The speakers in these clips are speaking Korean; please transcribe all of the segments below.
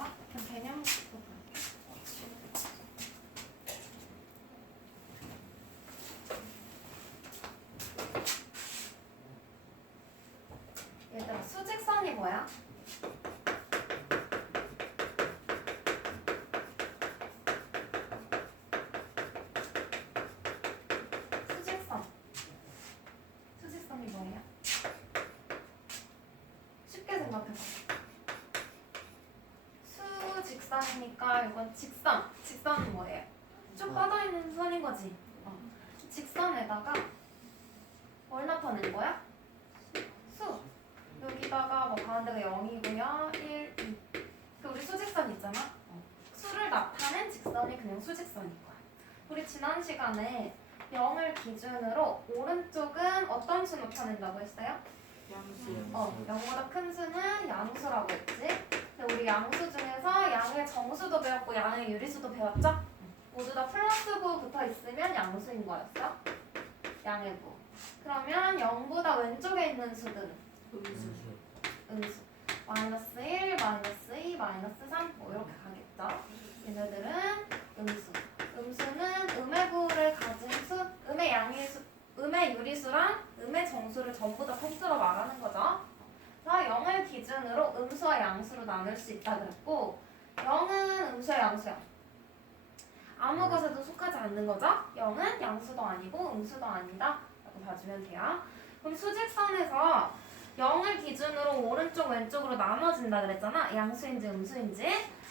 잠깐만. 그냥 개념부터 볼게. 얘들아, 수직선이 뭐야? 수직선이 뭐예요? 쉽게 생각해봐. 수직선이니까 이건 직선. 직선은 뭐예요? 쭉 뻗어있는 선인 거지. 직선에다가 뭘 나타낸 거야? 수. 여기다가 뭐 가운데가 0이고요. 1, 2. 그 우리 수직선 있잖아. 수를 나타낸 직선이 그냥 수직선인 거야. 우리 지난 시간에 0을 기준으로 오른쪽은 어떤 수 나타낸다고 했어요? 양수요. 0보다 큰 수는 양수라고 했지. 근데 우리 양수 중에서 양의 정수도 배웠고 양의 유리수도 배웠죠? 모두 다 플러스 9 붙어 있으면 양수인 거였어. 양의 부. 그러면 0보다 왼쪽에 있는 수들은 음수. 마이너스 1, 마이너스 2, 마이너스 3 뭐 이렇게 가겠죠. 얘네들은 음수. 음수는 음의 부를 가진 수, 음의 양의수, 음의 유리수랑 음의 정수를 전부 다 통틀어 말하는 거죠. 그래서 0을 기준으로 음수와 양수로 나눌 수 있다 그랬고 0은 음수야 양수야? 아무 것에도 속하지 않는 거죠. 0은 양수도 아니고 음수도 아니다 라고 봐주면 돼요. 그럼 수직선에서 0을 기준으로 오른쪽 왼쪽으로 나눠진다 그랬잖아. 양수인지 음수인지.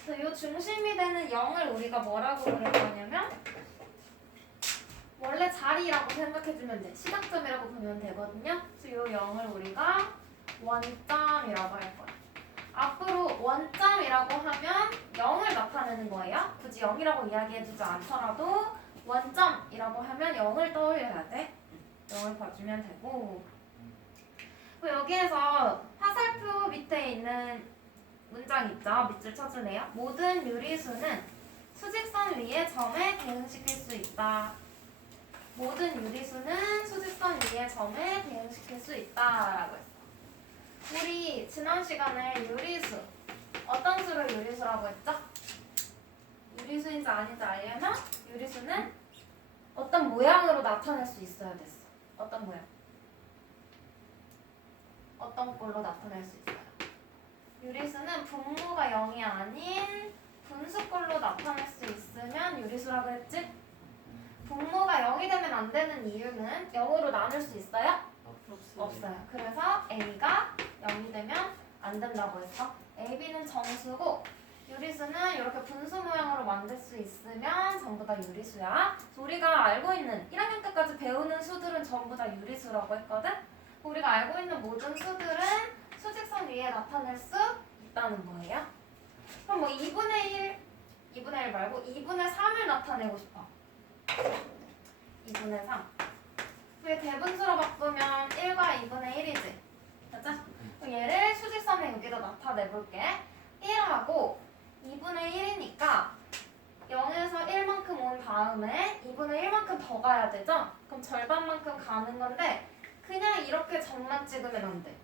그래서 이 중심이 되는 0을 우리가 뭐라고 그릴 거냐면 원래 자리라고 생각해주면 돼. 시작점이라고 보면 되거든요. 그래서 이 0을 우리가 원점이라고 할 거야. 앞으로 원점이라고 하면 0을 나타내는 거예요. 굳이 0이라고 이야기해주지 않더라도 원점이라고 하면 0을 떠올려야 돼. 0을 봐주면 되고 여기에서 화살표 밑에 있는 문장 있죠? 밑줄 쳐주네요. 모든 유리수는 수직선 위에 점에 대응시킬 수 있다. 모든 유리수는 수직선 위에 점에 대응시킬 수 있다 라고 했어. 우리 지난 시간에 유리수 어떤 수를 유리수라고 했죠? 유리수인지 아닌지 알려면 유리수는 어떤 모양으로 나타낼 수 있어야 됐어. 어떤 모양? 어떤 꼴로 나타낼 수 있어요? 유리수는 분모가 0이 아닌 분수꼴로 나타낼 수 있으면 유리수라고 했지? 분모가 0이 되면 안 되는 이유는 0으로 나눌 수 있어요? 없어요. 그래서 a가 0이 되면 안 된다고 했어. ab는 정수고 유리수는 이렇게 분수 모양으로 만들 수 있으면 전부 다 유리수야. 우리가 알고 있는 1학년 때까지 배우는 수들은 전부 다 유리수라고 했거든? 우리가 알고 있는 모든 수들은 수직선 위에 나타낼 수 있다는 거예요. 그럼 뭐 2분의 1 말고 2분의 3을 나타내고 싶어. 2분의 3. 왜 대분수로 바꾸면 1과 2분의 1이지? 맞아? 그럼 얘를 수직선에 여기다 나타내볼게. 1하고 2분의 1이니까 0에서 1만큼 온 다음에 2분의 1만큼 더 가야 되죠? 그럼 절반만큼 가는 건데 그냥 이렇게 점만 찍으면 안 돼.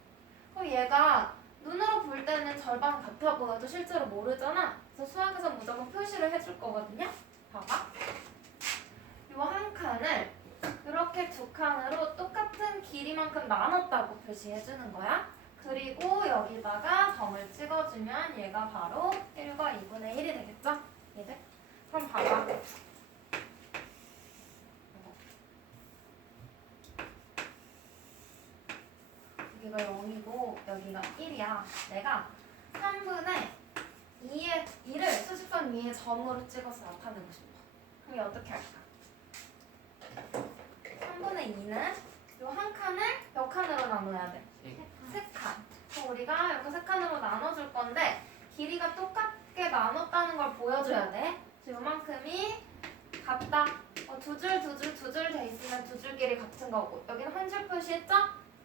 그럼 얘가 눈으로 볼 때는 절반 같아 보여도 실제로 모르잖아. 그래서 수학에서 무조건 표시를 해줄 거거든요. 봐봐. 요 한 칸을 이렇게 두 칸으로 똑같은 길이만큼 나눴다고 표시해주는 거야. 그리고 여기다가 점을 찍어주면 얘가 바로 1과 2분의 1이 되겠죠? 얘들? 그럼 봐봐. 여기가 0이고 여기가 1이야. 내가 3분의 2를 수직선 위에 점으로 찍어서 나타내고 싶어. 그럼 어떻게 할까? 3분의 2는 요 한 칸을 몇 칸으로 나눠야 돼? 3칸. 그럼 우리가 이렇게 3칸으로 나눠줄 건데 길이가 똑같게 나눴다는 걸 보여줘야 돼. 그래서 요만큼이 같다. 두 줄 돼 있으면 두 줄 길이 같은 거고 여기는 한 줄 표시했죠?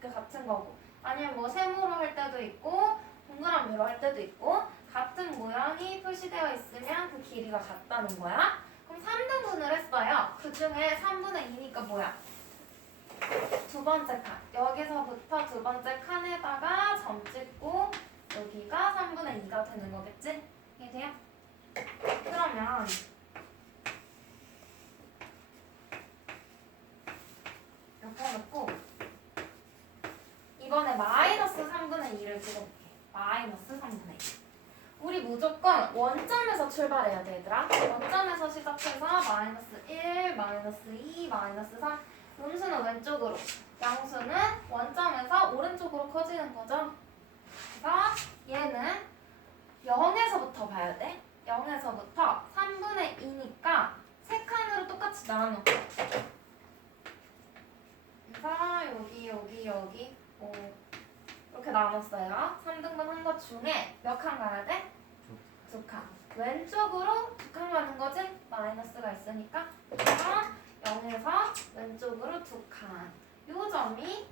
그 같은 거고 아니면 뭐 세모로 할 때도 있고 동그라미로 할 때도 있고 같은 모양이 표시되어 있으면 그 길이가 같다는 거야. 그럼 3등분을 했어요. 그 중에 3분의 2니까 뭐야? 두 번째 칸. 여기서부터 두 번째 칸에다가 점 찍고 여기가 3분의 2가 되는 거겠지? 이해돼요? 그러면 이렇게 놓고 이번에 마이너스 3분의 2를 찍어볼게. 마이너스 3분의 2. 우리 무조건 원점에서 출발해야 돼, 얘들아. 원점에서 시작해서 마이너스 1, 마이너스 2, 마이너스 3. 음수는 왼쪽으로, 양수는 원점에서 오른쪽으로 커지는 거죠. 그래서 얘는 0에서부터 봐야 돼. 0에서부터 3분의 2니까 세 칸으로 똑같이 나누는 거야. 그래서 여기 이렇게 나눴어요. 3등분 한 것 중에 몇 칸 가야 돼? 두 칸. 왼쪽으로 두 칸 가는 거지? 마이너스가 있으니까. 그래서 0에서 왼쪽으로 두 칸. 요 점이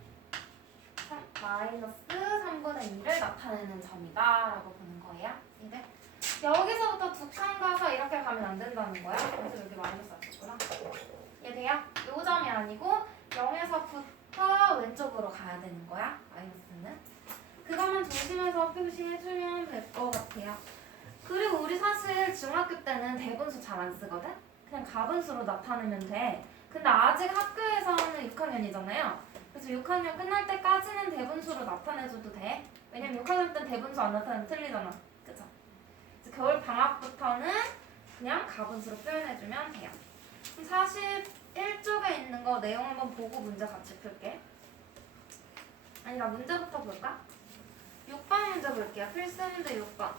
마이너스 3분의 2를 나타내는 점이다 라고 보는 거예요. 이제 여기서부터 두 칸 가서 이렇게 가면 안 된다는 거야. 그래서 여기 마이너스 왔구나. 이해돼요? 요 점이 아니고 0에서부터 왼쪽으로 가야 되는 거야. 마이너스는. 그것만 조심해서 표시해주면 될 것 같아요. 그리고 우리 사실 중학교 때는 대분수 잘 안 쓰거든? 그냥 가분수로 나타내면 돼. 근데 아직 학교에서는 6학년이잖아요. 그래서 6학년 끝날 때까지는 대분수로 나타내줘도 돼. 왜냐면 6학년 때는 대분수 안 나타내면 틀리잖아. 그쵸? 그래서 겨울 방학부터는 그냥 가분수로 표현해주면 돼요. 그럼 41쪽에 있는 거 내용 한번 보고 문제 같이 풀게. 아니다, 문제부터 볼까? 6번 문제 볼게요. 필수 문제 6번.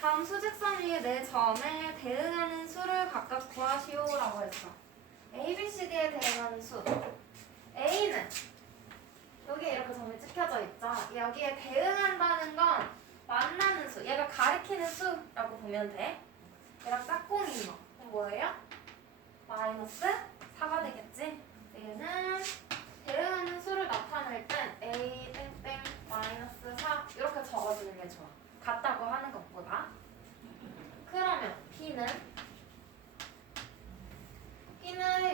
다음 수직선 위에 네 점에 대응하는 수를 각각 구하시오라고 했어. A, B, C, D에 대응하는 수. A는 여기에 이렇게 점이 찍혀져 있죠. 여기에 대응한다는 건 만나는 수. 얘가 가리키는 수라고 보면 돼. 얘랑 짝꿍인 거. 그럼 뭐예요? 마이너스 4가 되겠지. 얘는 대응하는 수를 나타낼 땐 A 땡땡 마이너스 4 이렇게 적어주는 게 좋아. 같다고 하는 것보다. 그러면 B는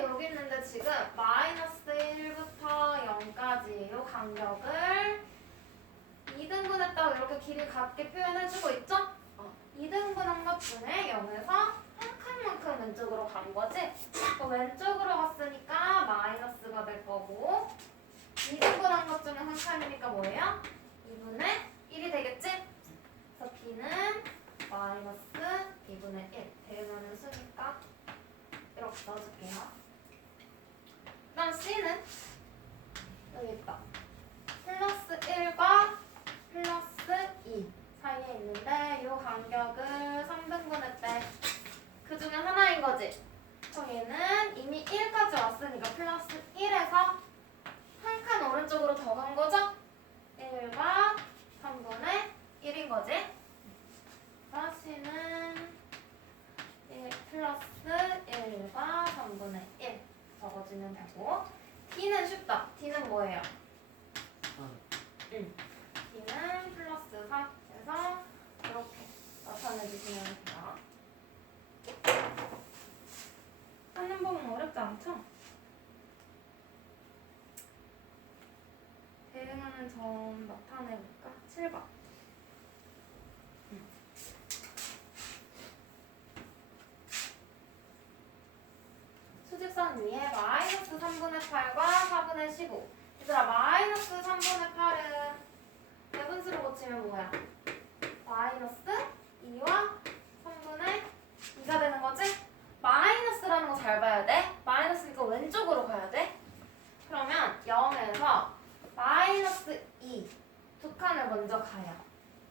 여기 있는데 지금 마이너스 1부터 0까지 이 간격을 2등분했다고 이렇게 길이 같게 표현해주고 있죠? 2등분한 것 중에 0에서 한 칸만큼 왼쪽으로 간 거지? 왼쪽으로 갔으니까 마이너스가 될 거고 2등분한 것 중에 한 칸이니까 뭐예요? 2분의 1이 되겠지? 그래서 B는 마이너스 2분의 1 대응하는 수니까 이렇게 넣어줄게요. 그 다음 C는 여기 있다. 플러스 1과 플러스 2 사이에 있는데 이 간격을 3등분했대. 그 중에 하나인 거지. 그럼 얘는 이미 1까지 왔으니까 플러스 1에서 한 칸 오른쪽으로 더 간 거죠? 1과 3분의 1인 거지. C는 1 플러스 1과 3분의 1 적어주면 되고 D는 쉽다. D는 뭐예요? D는 플러스 4 그래서 이렇게 나타내주시면 돼요. 하는 법은 어렵지 않죠? 대응하는 점 나타내볼까? 7번. 수직선 위에 마이너스 3분의 8과 4분의 15. 얘들아, 마이너스 3분의 8은 대분수로 고치면 뭐야? 마이너스 2와 3분의 2가 되는 거지? 마이너스라는 거 잘 봐야 돼. 마이너스니까 왼쪽으로 가야 돼. 그러면 0에서 마이너스 2 두 칸을 먼저 가요.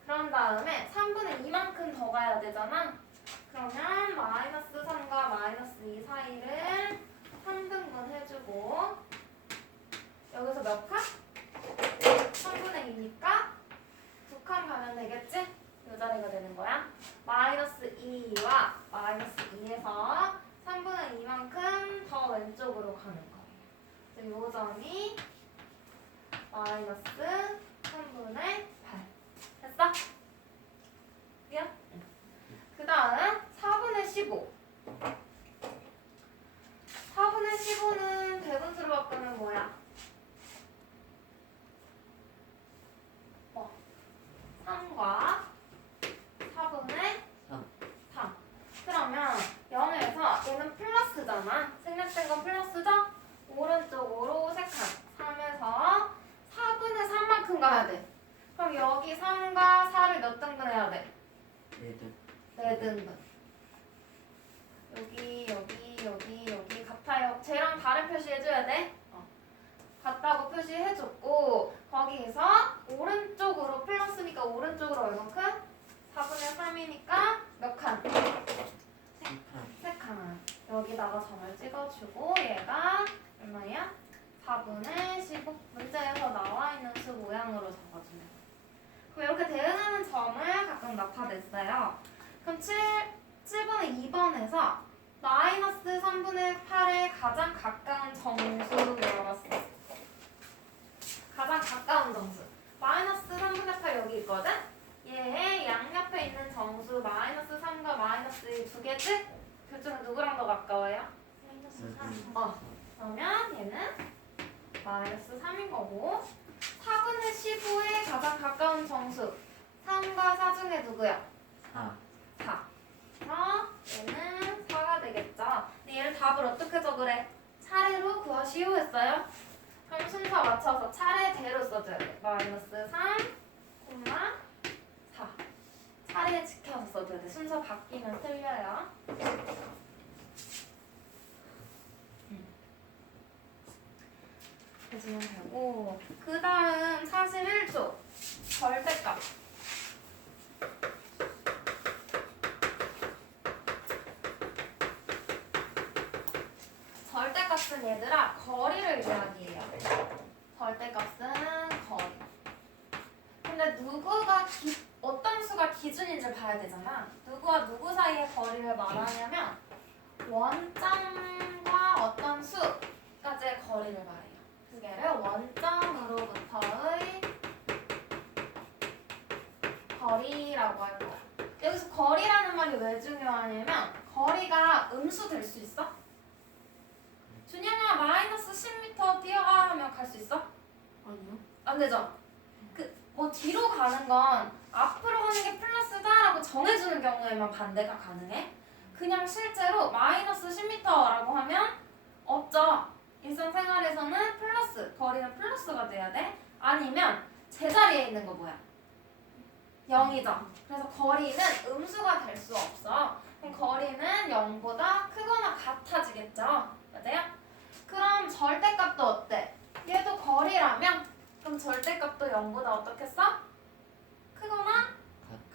그런 다음에 3분의 2만큼 더 가야 되잖아. 그러면 마이너스 3과 마이너스 2 사이를 3등분 해주고 여기서 몇 칸? 3분의 2니까 두 칸 가면 되겠지? 이 자리가 되는 거야. 마이너스 2와 마이너스 2에서 3분의 2만큼 더 왼쪽으로 가는 거예요. 그래서 이 점이 마이너스 3분의 8 됐어? 미안? 그 다음 4분의 15 4분의 15는 대분수로 바꾸면 뭐야? 3과 4분의 건 플러스죠? 오른쪽으로 3칸. 3에서 4분의 3만큼 가야 돼. 그럼 여기 3과 4를 몇 등분 해야 돼? 4등분. 여기 같아요. 쟤랑 다른 표시해줘야 돼. 같다고 표시해줬고 거기에서 오른쪽으로 플러스니까 오른쪽으로 얼만큼? 4분의 3이니까 몇 칸? 3칸. 여기다가 점을 찍어주고 얘가 얼마야? 4분의 15. 문제에서 나와 있는 수 모양으로 적어주면. 그럼 이렇게 대응하는 점을 각각 나타냈어요. 그럼 7번의 2번에서 마이너스 3분의 8에 가장 가까운 정수를 물어봤어. 가장 가까운 정수. 마이너스 3분의 8 여기 있거든? 얘의 양옆에 있는 정수 마이너스 3과 마이너스 1 두 개지? 그 중에 누구랑 더 가까워요? 마이너스 3. 그러면 얘는 마이너스 3인 거고 4분의 15에 가장 가까운 정수 3과 4 중에 누구야? 4. 그래서 얘는 4가 되겠죠. 근데 얘를 답을 어떻게 적으래? 차례로 구하시오 했어요. 그럼 순서 맞춰서 차례대로 써줘야 돼. 마이너스 3, 4. 차례 지켜서 써줘야 돼. 순서 바뀌면 틀려요. 해주면 되고 그 다음 41조 절대값. 절대값은 얘들아 거리를 이야기해요. 절대값은 거리. 근데 누구가 어떤 수가 기준인지 봐야 되잖아. 누구와 누구 사이의 거리를 말하냐면 원점과 어떤 수까지의 거리를 말해요. 두 개를 원점으로부터의 거리라고 할 거야. 여기서 거리라는 말이 왜 중요하냐면 거리가 음수 될 수 있어? 준영아 마이너스 10m 뛰어가 하면 갈 수 있어? 아니요. 안 되죠? 뭐 뒤로 가는 건 앞으로 가는 게 플러스다라고 정해주는 경우에만 반대가 가능해. 그냥 실제로 마이너스 10m라고 하면 없죠. 일상생활에서는 플러스, 거리는 플러스가 돼야 돼. 아니면 제자리에 있는 거 뭐야? 0이죠. 그래서 거리는 음수가 될 수 없어. 그럼 거리는 0보다 크거나 같아지겠죠. 맞아요? 그럼 절대값도 어때? 얘도 거리라면 그럼 절대값도 0보다 어떻게 써? 크거나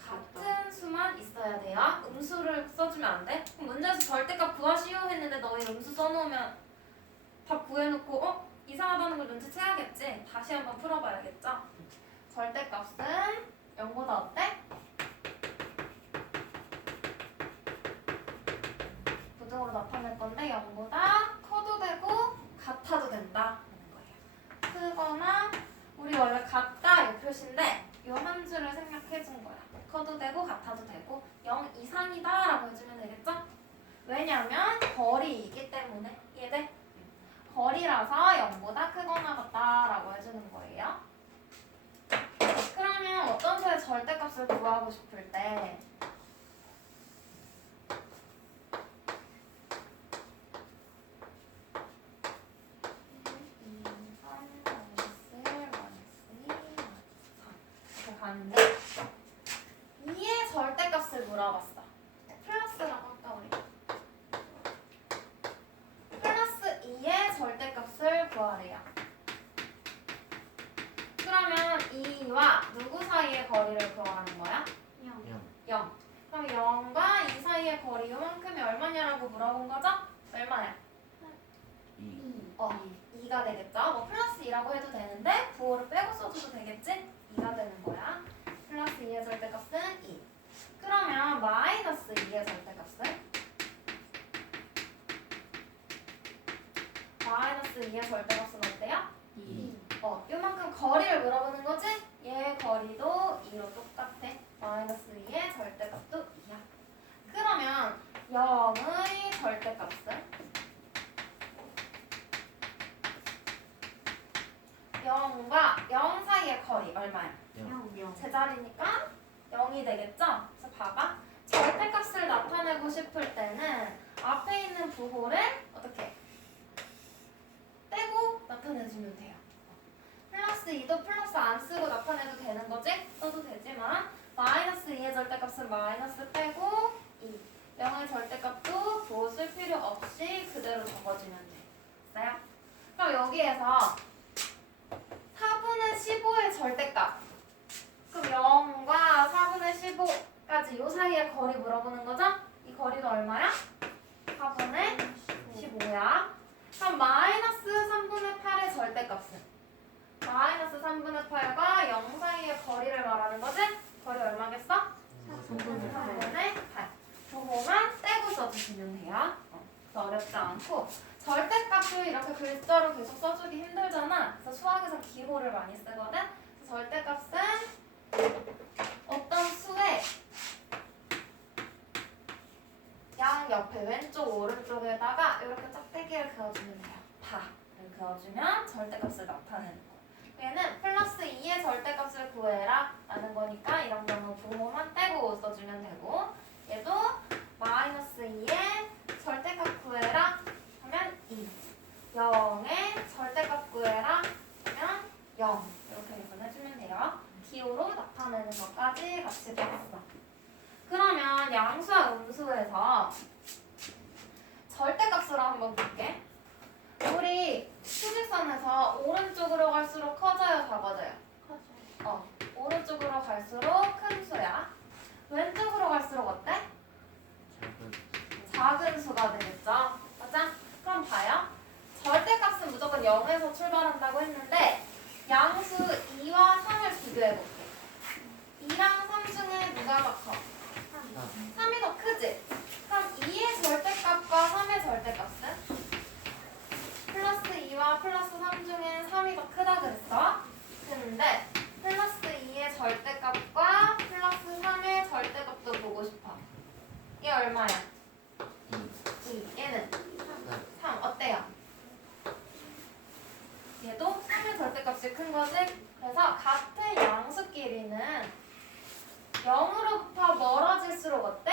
같은 수만 있어야 돼요. 음수를 써주면 안 돼? 그럼 문제에서 절대값 구하시오 했는데 너희 음수 써놓으면 답 구해놓고 이상하다는 걸 눈치채야겠지? 다시 한번 풀어봐야겠죠? 절대값은 0보다 어때? 부등으로 나타낼 건데 0보다 커도 되고 같아도 된다. 크거나 우리 원래 같다 이 표시인데 이 한 줄을 생략해 준 거야. 커도 되고 같아도 되고 0 이상이다 라고 해주면 되겠죠? 왜냐면 거리이기 때문에. 이해돼? 거리라서 0보다 크거나 같다라고 해주는 거예요. 그러면 어떤 수의 절대값을 구하고 싶을 때 가는데 2의 절대값을 물어봤어. 플러스라고 할까 우리? 플러스 2의 절대값을 구하래요. 그러면 2와 누구 사이의 거리를 구하는 거야? 0. 그럼 0과 2 사이의 거리 요만큼이 얼마냐라고 물어본 거죠? 얼마야? 2가 되겠죠? 뭐 플러스 2라고 해도 되는데 부호를 빼고 써줘도 되겠지? 2가 되는 거야. 플러스 2의 절대값은 2. 그러면 마이너스 2의 절대값은? 마이너스 2의 절대값은 어때요? 2. 요만큼 거리를 물어보는 거지? 얘 거리도 2로 똑같아. 마이너스 2의 절대값도 2야. 그러면 0의 절대값은? 0과 0 사이의 거리 얼마야? 0. 제자리니까 0이 되겠죠? 그래서 봐봐. 절대값을 나타내고 싶을 때는 앞에 있는 부호를 어떻게? 안 쓰고 나타내도 되는 거지? 써도 되지만 마이너스 2의 절대값은 마이너스 빼고 2 0의 절대값도 뭐 쓸 필요 없이 그대로 적어주면 돼. 됐어요? 그럼 여기에서 4분의 15의 절대값 그럼 0과 4분의 15까지 요 사이의 거리 물어보는 거죠? 이 거리도 얼마야? 4분의 15야. 그럼 마이너스 3분의 8의 절대값은? 마이너스 3분의 8과 0 사이의 거리를 말하는 거지? 거리 얼마겠어? 3분의 8. 그거만 떼고 써주시면 돼요. 그래서 어렵지 않고 절대값을 이렇게 글자로 계속 써주기 힘들잖아. 그래서 수학에서 기호를 많이 쓰거든. 그래서 절대값은 어떤 수의 양 옆에 왼쪽 오른쪽에다가 이렇게 짝대기를 그어주면 돼요. 다를 그어주면 절대값을 나타내는 거예요. 얘는 플러스 2의 절대값을 구해라 라는 거니까 이런 경우 부호만 떼고 써주면 되고 얘도 마이너스 2의 절대값 구해라 하면 2 0의 절대값 구해라 하면 0 이렇게 계산해주면 돼요. 기호로 나타내는 것까지 같이 배웠어. 그러면 양수와 음수에서 절대값으로 한번 볼게. 우리 수직선에서 오른쪽으로 갈수록 커져요, 작아져요? 오른쪽으로 갈수록 큰 수야. 왼쪽으로 갈수록 어때? 작은 수가 되겠죠? 맞아? 그럼 봐요. 절대값은 무조건 0에서 출발한다고 했는데 양수 2와 3을 비교해볼게. 2랑 3 중에 누가 더 커? 3이 더 크지? 그럼 2의 절대값과 3의 절대값은? 플러스 2와 플러스 3 중에 3이 더 크다 그랬어? 근데 플러스 2의 절대값과 플러스 3의 절대값도 보고 싶어. 얘 얼마야? 2. 얘는? 3. 어때요? 얘도 3의 절대값이 큰 거지? 그래서 같은 양수끼리는 0으로부터 멀어질수록 어때?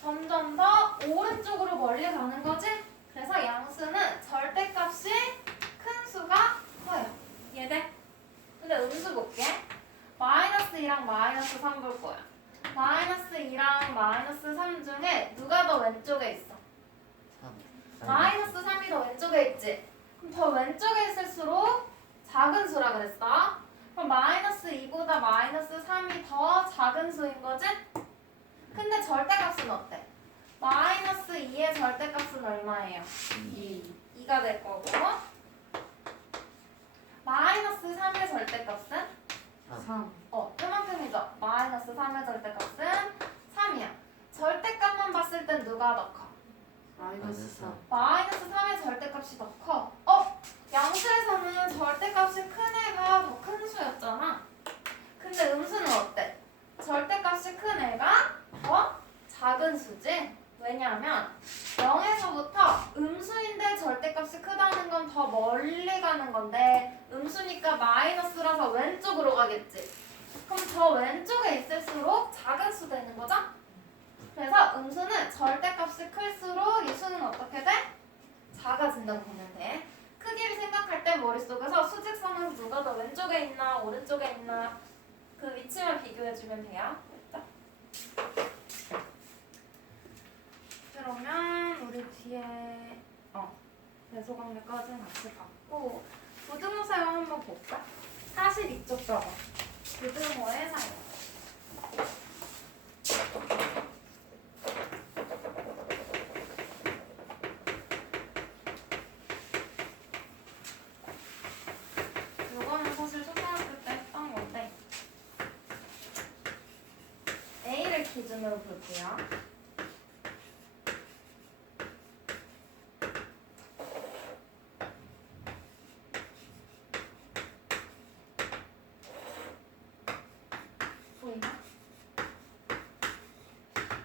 점점 더 오른쪽으로 멀리 가는 거지? 그래서 양수는 절대값이 큰 수가 커요. 이해돼? 근데 음수 볼게. 마이너스 2랑 마이너스 3 볼 거야. 마이너스 2랑 마이너스 3 중에 누가 더 왼쪽에 있어? 마이너스 3이 더 왼쪽에 있지? 그럼 더 왼쪽에 있을수록 작은 수라 그랬어. 그럼 마이너스 2보다 마이너스 3이 더 작은 수인 거지? 근데 절대값은 어때? 마이너스 2의 절대값은 얼마예요? 2가 될 거고 마이너스 3의 절대값은? 3. 요만큼이죠? 마이너스 3의 절대값은 3이야. 절대값만 봤을 땐 누가 더 커? 마이너스 3. 마이너스 3의 절대값이 더 커. 양수에서는 절대값이 큰 애가 더 큰 수였잖아. 근데 음수는 어때? 절대값이 큰 애가 더 작은 수지? 왜냐하면 0에서부터 음수인데 절대값이 크다는 건 더 멀리 가는 건데 음수니까 마이너스라서 왼쪽으로 가겠지. 그럼 더 왼쪽에 있을수록 작은 수 되는 거죠? 그래서 음수는 절대값이 클수록 이 수는 어떻게 돼? 작아진다고 보면 돼. 크기를 생각할 때 머릿속에서 수직선은 누가 더 왼쪽에 있나 오른쪽에 있나 그 위치만 비교해주면 돼요. 됐죠? 그러면 우리 뒤에 배소관계까지는 같이 봤고 부등호 사용 한번 볼까? 42쪽 써봐. 부등호의 사용. 이거는 사실 초등학교 때 했던 건데 A를 기준으로 볼게요. 보이나?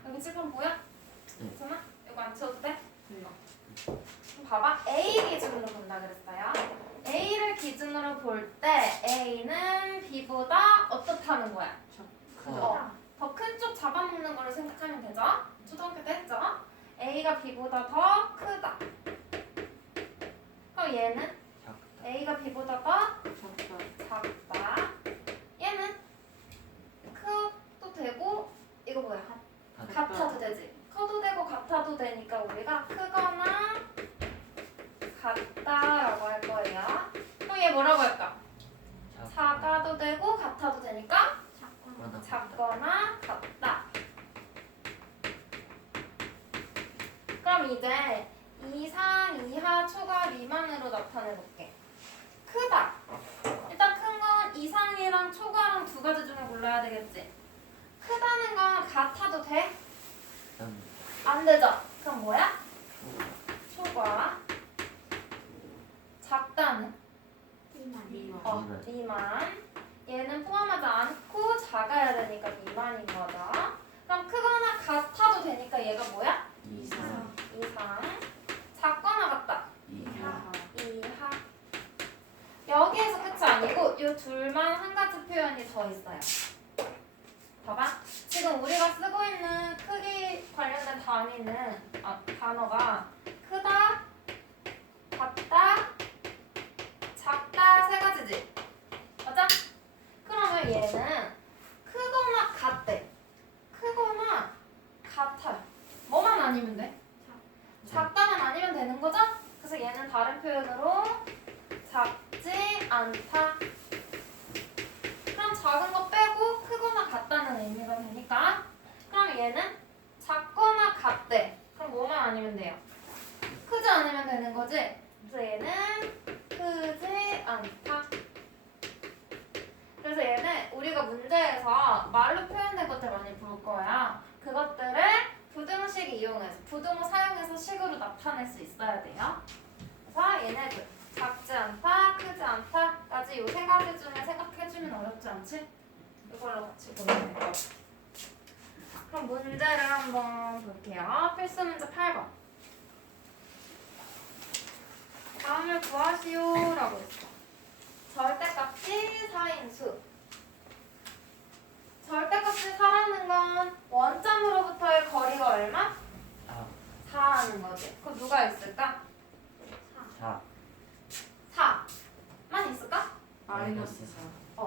여기 칠판 보여? 괜찮아? 이거 안 채워도 돼? 그럼 봐봐. A 기준으로 본다 그랬어요. A를 기준으로 볼 때 A는 B보다 어떻다는 거야? 더 큰 쪽 잡아먹는 거를 생각하면 되죠? 초등학교 때 했죠? A가 B보다 더 크다. 그럼 얘는 A가 B보다 더 작다. 얘는 커도 되고 이거 뭐야? 같아도 되지. 커도 되고 같아도 되니까 우리가 크거나 같다라고 할 거예요. 그럼 얘 뭐라고 할까? 작아도 되고 같아도 되니까 작거나 같다. 그럼 이제 이상, 이하, 초과, 미만으로 나타내 볼게. 크다. 일단 큰 건 이상이랑 초과랑 두 가지 중에 골라야 되겠지. 크다는 건 같아도 돼? 안 되죠? 그럼 뭐야? 초과. 작다는? 미만. 얘는 포함하지 않고 작아야 되니까 미만인 거죠. 그럼 크거나 같아도 되니까 얘가 뭐야? 이상. 작거나 같다. 이하. 여기에서 끝이 아니고 이 둘만 한 가지 표현이 더 있어요. 봐봐. 지금 우리가 쓰고 있는 크기 관련된 단어가 크다, 같다, 작다 세 가지지. 맞아? 그러면 얘는 크거나 같대. 크거나 같아요. 뭐만 아니면 돼? 작다만 아니면 되는 거죠? 그래서 얘는 다른 표현으로 작지 않다. 그럼 작은 거 빼고 크거나 같다는 의미가 되니까 그럼 얘는 작거나 같대. 그럼 뭐만 아니면 돼요? 크지 않으면 되는 거지? 그래서 얘는 크지 않다. 그래서 얘는 우리가 문제에서 말로 표현된 것들 많이 볼 거야. 그것들을 부등식 이용해서 부등호 사용해서 식으로 나타낼 수 있어야 돼요. 그래서 얘네들 작지 않다, 크지 않다까지 이 세 가지 중에 생각해주면 어렵지 않지? 이걸로 같이 보면 돼요. 그럼 문제를 한번 볼게요. 필수 문제 8번. 다음을 구하시오라고 했어. 절대값이 4인수. 절대값이 4라는 건 원점으로부터의 거리가 얼마? 4 하는 거지. 그럼 누가 있을까? 4만 있을까? 마이너스 4.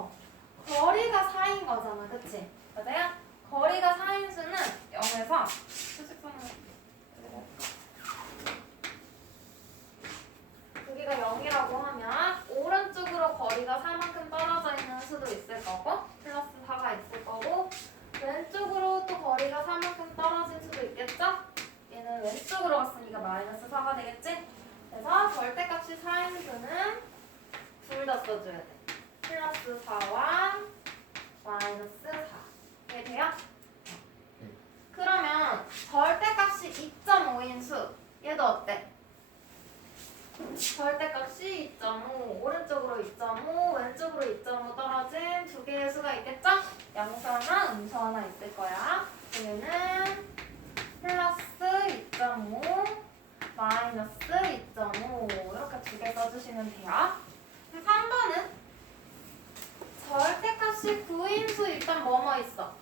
거리가 4인 거잖아. 그치? 맞아요? 거리가 4인 수는 0에서 여기가 0이라고 하면 오른쪽으로 거리가 4만큼 떨어져 있는 수도 있을 거고 플러스 4가 있을 거고 왼쪽으로 또 거리가 4만큼 떨어진 수도 있겠죠? 얘는 왼쪽으로 갔으니까 마이너스 4가 되겠지? 그래서 절대값이 4인 수는 둘 다 써줘야 돼. 플러스 4와 마이너스 4. 이해 돼요? 그러면 절대값이 2.5인 수. 얘도 어때? 절대값이 2.5. 오른쪽으로 2.5, 왼쪽으로 2.5 떨어진 두 개의 수가 있겠죠? 양수 하나, 음수 하나 있을 거야. 얘는 플러스 2.5, 마이너스 2.5 이렇게 두 개 써주시면 돼요. 3번은 절대값이 9인 수 일단 뭐뭐 있어?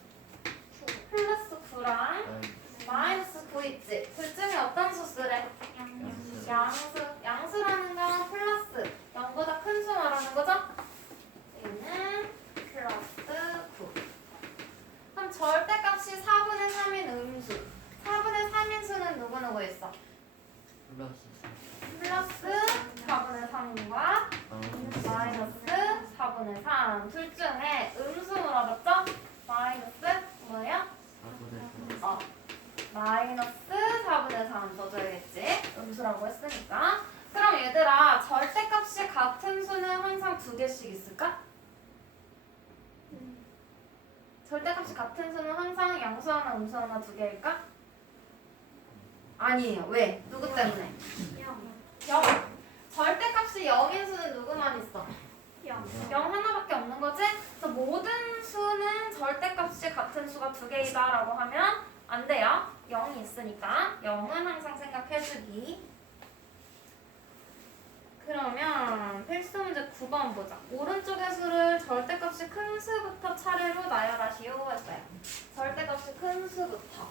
플러스 9랑 마이너스 9 있지? 둘 중에 어떤 수 쓰래? 양수라는 건 플러스 0보다 큰 수 말하는 거죠? 얘는 플러스 9. 그럼 절대값이 4분의 3인 음수. 4분의 3인 수는 누구 있어? 플러스 4분의 3과 마이너스 4분의 3. 둘 중에 음수 물어봤죠? 마이너스 뭐예요? 마이너스 4분의 3 써줘야겠지? 음수라고 했으니까. 그럼 얘들아 절대값이 같은 수는 항상 두 개씩 있을까? 절대값이 같은 수는 항상 양수 하나, 음수 하나, 두 개일까? 아니에요. 왜? 누구 때문에? 0. 절대값이 0인 수는 누구만 있어? 0 하나밖에 없는 거지? 그래서 모든 수는 절대값이 같은 수가 두 개이다 라고 하면 안 돼요. 0이 있으니까 0은 항상 생각해주기. 그러면 필수 문제 9번 보자. 오른쪽의 수를 절대값이 큰 수부터 차례로 나열하시오 했어요. 절대값이 큰 수부터.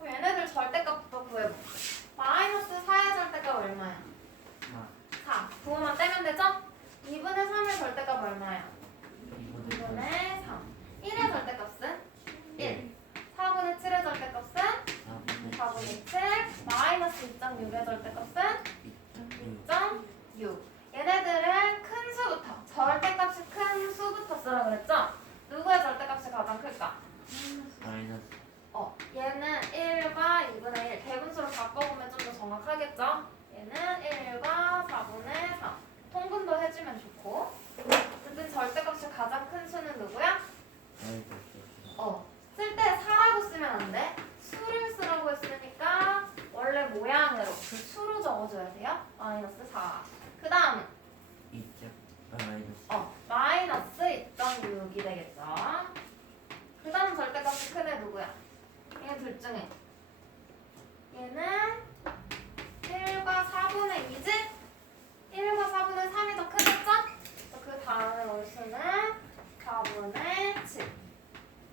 그럼 얘네들 절대값부터 구해볼게. 마이너스 4 마이너스라 그랬죠? 누구의 절대값이 가장 클까? 마이너스. 얘는 1과 2분의 1 대분수로 바꿔보면 좀 더 정확하겠죠? 얘는 1과 4분의 3 통분도 해주면 좋고 어쨌든 절대값이 가장 큰 수는 누구야? 마이너스. 쓸 때 4라고 쓰면 안 돼. 수를 쓰라고 했으니까 원래 모양으로 그 수로 적어줘야 돼요. 마이너스 4. 그 다음 2점. 마이너스. 마이너스 2.6이 되겠죠. 그 다음 절대값이 큰 애 누구야? 얘는 둘 중에 얘는 1과 4분의 2지? 1과 4분의 3이 더 크겠죠? 그 다음에 올 수는 4분의 7.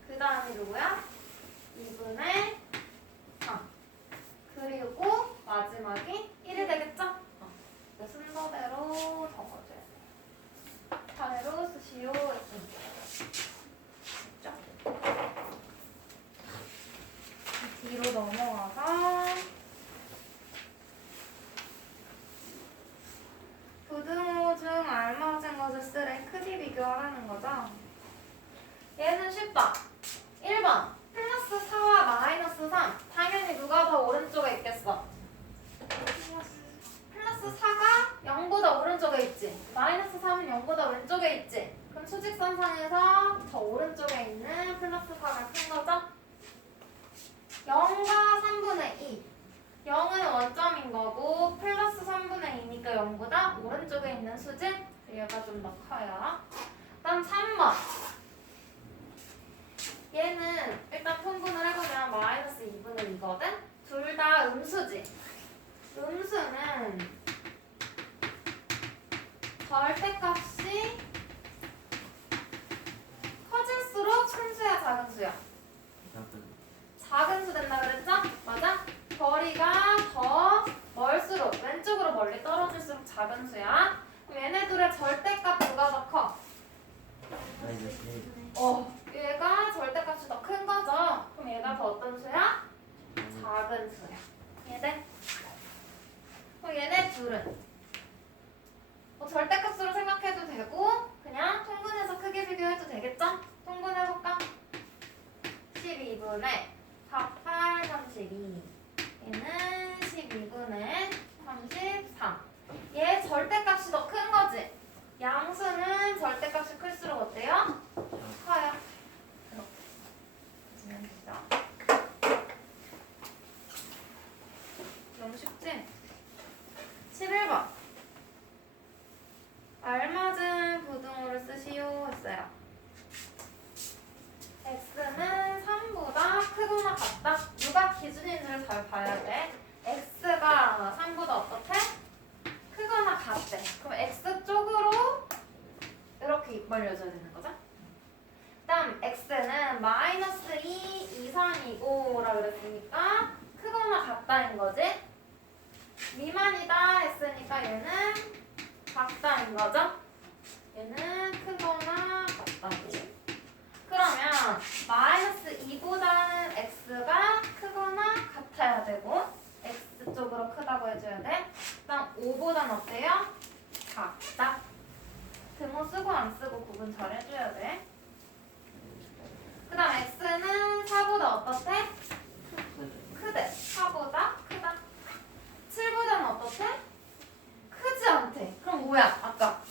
그 다음이 누구야? 2분의 3. 그리고 마지막이 1이 되겠죠? 순서대로 적어줘야 돼. 차례로 쓰시오. 됐죠? 뒤로 넘어가서 부등호 중 알맞은 것을 쓰래 크기 비교하라는 거죠. 얘는 쉽다. 1번 플러스 4와 마이너스 3 당연히 누가 더 오른쪽에 있겠어? 플러스 4가 0보다 오른쪽에 있지. 마이너스 3은 0보다 왼쪽에 있지. 그럼 수직선상에서 저 오른쪽에 있는 플러스 4가 큰 거죠? 0과 3분의 2 0은 원점인 거고 플러스 3분의 2니까 0보다 오른쪽에 있는 수직 얘가 좀 더 커요. 다음 3번 얘는 일단 통분을 해보면 마이너스 2분의 2거든? 둘 다 음수지. 음수는 절대값이 커질수록 큰 수야 작은 수야? 작은 수 된다 그랬죠? 맞아? 거리가 더 멀수록 왼쪽으로 멀리 떨어질수록 작은 수야. 그럼 얘네들의 절대값 누가 더 커? 마이너스. 얘가 절대값이 더 큰 거죠? 그럼 얘가 더 어떤 수야? 작은 수야. 얘네? 그럼 얘네 둘은 절대값으로 생각해도 되고 그냥 통분해서 크게 비교해도 되겠죠? 통분해볼까? 12분의 4, 8, 32 얘는 12분의 33 얘 절대값이 더 큰 거지? 양수는 절대값이 클수록 어때요? 커요. 이렇게 보시면 되죠. 너무 쉽지? 11번 알맞은 부등호를 쓰시오 했어요. x는 3보다 크거나 같다. 누가 기준인지를 잘 봐야 돼. x가 3보다 어떻게? 크거나 같대. 그럼 x 쪽으로 이렇게 입 벌려줘야 되는 거죠? 다음 x는 마이너스 2 이상이고 라 그랬으니까 크거나 같다인 거지? 미만이다 했으니까 얘는 작다인 거죠? 얘는 크거나 같다고. 그러면 마이너스 2보다는 x가 크거나 같아야 되고 x 쪽으로 크다고 해줘야 돼. 일단 5보다는 어때요? 작다. 등호 쓰고 안 쓰고 구분 잘 해줘야 돼. 그 다음 x는 4보다 어떻대? 크대. 4보다 크다. 7보다는 어떻대? 크지 않대. 그럼 뭐야? 아까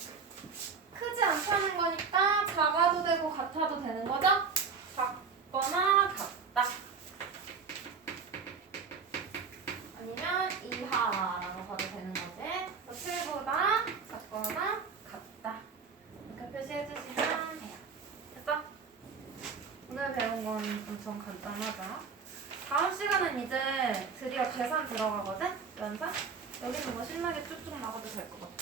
크지 않다는 거니까 작아도 되고 같아도 되는 거죠? 작거나 같다. 아니면 이하라고 봐도 되는 거지. 그래서 7보다 작거나 같다. 이렇게 표시해 주시면 돼요. 됐어? 오늘 배운 건 엄청 간단하죠? 다음 시간은 이제 드디어 계산 들어가거든? 연산? 여기는 뭐 신나게 쭉쭉 나가도 될 것 같아.